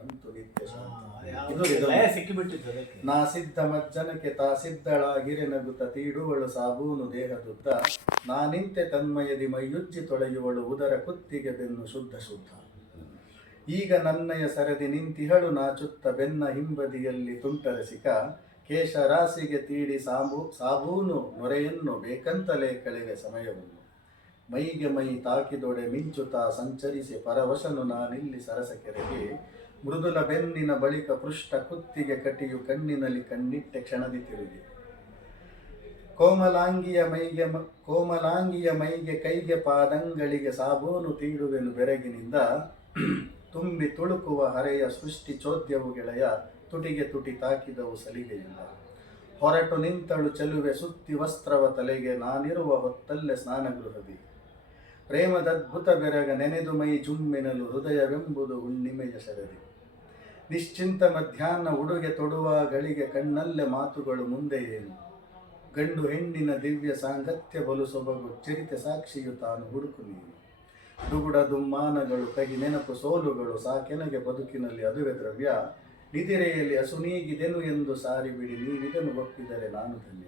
ನಂತು ನಿತ್ಯ ಸಿಕ್ಕಿಬಿಟ್ಟಿದ್ದು ನಾ ಸಿದ್ಧ ಮಜ್ಜನಕ್ಕೆ ತಾ ಸಿದ್ಧಳಾಗಿರೆ ನಗುತ್ತ ತೀಡುವಳು ಸಾಬೂನು ದೇಹದುದ್ದ ನಾ ನಿಂತೆ ತನ್ಮಯದಿ ಮೈಯುಜ್ಜಿ ತೊಳೆಯುವಳು ಉದರ ಕುತ್ತಿಗೆ ಬೆನ್ನು ಶುದ್ಧ ಶುದ್ಧ ಈಗ ನನ್ನಯ ಸರದಿ ನಿಂತಿಹಳು ನಾಚುತ್ತ ಬೆನ್ನ ಹಿಂಬದಿಯಲ್ಲಿ ತುಂಟರಸಿಕ ಕೇಶ ರಾಸಿಗೆ ತೀಡಿ ಸಾಬೂನು ನೊರೆಯನ್ನು ಬೇಕಂತಲೇ ಕಳೆವೆ ಸಮಯವನ್ನು ಮೈಗೆ ಮೈ ತಾಕಿದೊಡೆ ಮಿಂಚುತ್ತಾ ಸಂಚರಿಸಿ ಪರವಶನು ನಾನಿಲ್ಲಿ ಸರಸಕೆರೆಗೆ ಮೃದುಲ ಬೆನ್ನಿನ ಬಳಿಕ ಪೃಷ್ಠ ಕುತ್ತಿಗೆ ಕಟಿಯು ಕಣ್ಣಿನಲ್ಲಿ ಕಣ್ಣಿಟ್ಟೆ ಕ್ಷಣದಿ ತಿರುಗಿ ಕೋಮಲಾಂಗಿಯ ಮೈಗೆ ಕೈಗೆ ಪಾದಂಗಳಿಗೆ ಸಾಬೂನು ತೀಡುವೆನು ಬೆರಗಿನಿಂದ ತುಂಬಿ ತುಳುಕುವ ಹರೆಯ ಸೃಷ್ಟಿ ಚೋದ್ಯವು ಗೆಳೆಯ ತುಟಿಗೆ ತುಟಿ ತಾಕಿದವು ಸಲಿಗೆಯಿಂದ ಹೊರಟು ನಿಂತಳು ಚೆಲುವೆ ಸುತ್ತಿ ವಸ್ತ್ರವ ತಲೆಗೆ ನಾನಿರುವ ಹೊತ್ತಲ್ಲೇ ಸ್ನಾನಗೃಹದಿ ಪ್ರೇಮದದ್ಭುತ ಬೆರಗ ನೆನೆದು ಮೈ ಜುಮ್ಮೆನಲು ಹೃದಯವೆಂಬುದು ಹುಣ್ಣಿಮೆಯ ಶರದಿ ನಿಶ್ಚಿಂತ ಮಧ್ಯಾಹ್ನ ಉಡುಗೆ ತೊಡುವ ಗಳಿಗೆ ಕಣ್ಣಲ್ಲೇ ಮಾತುಗಳು ಮುಂದೆ ಏನು ಗಂಡು ಹೆಣ್ಣಿನ ದಿವ್ಯ ಸಾಂಗತ್ಯ ಬಲು ಸೊಬಗು ಚರಿತೆ ಸಾಕ್ಷಿಯು ತಾನು ಹುಡುಕು ನೀನು ದುಗುಡ ದುಮ್ಮಾನಗಳು ಕಹಿ ನೆನಪು ಸೋಲುಗಳು ಸಾಕೆನಗೆ ಬದುಕಿನಲ್ಲಿ ಅದುವೆ ದ್ರವ್ಯ ನಿದಿರೆಯಲ್ಲಿ ಅಸುನೀಗಿದೆನು ಎಂದು ಸಾರಿ ಬಿಡಿ ನೀವಿದನ್ನು ಒಪ್ಪಿದರೆ ನಾನು ಧನ್ಯ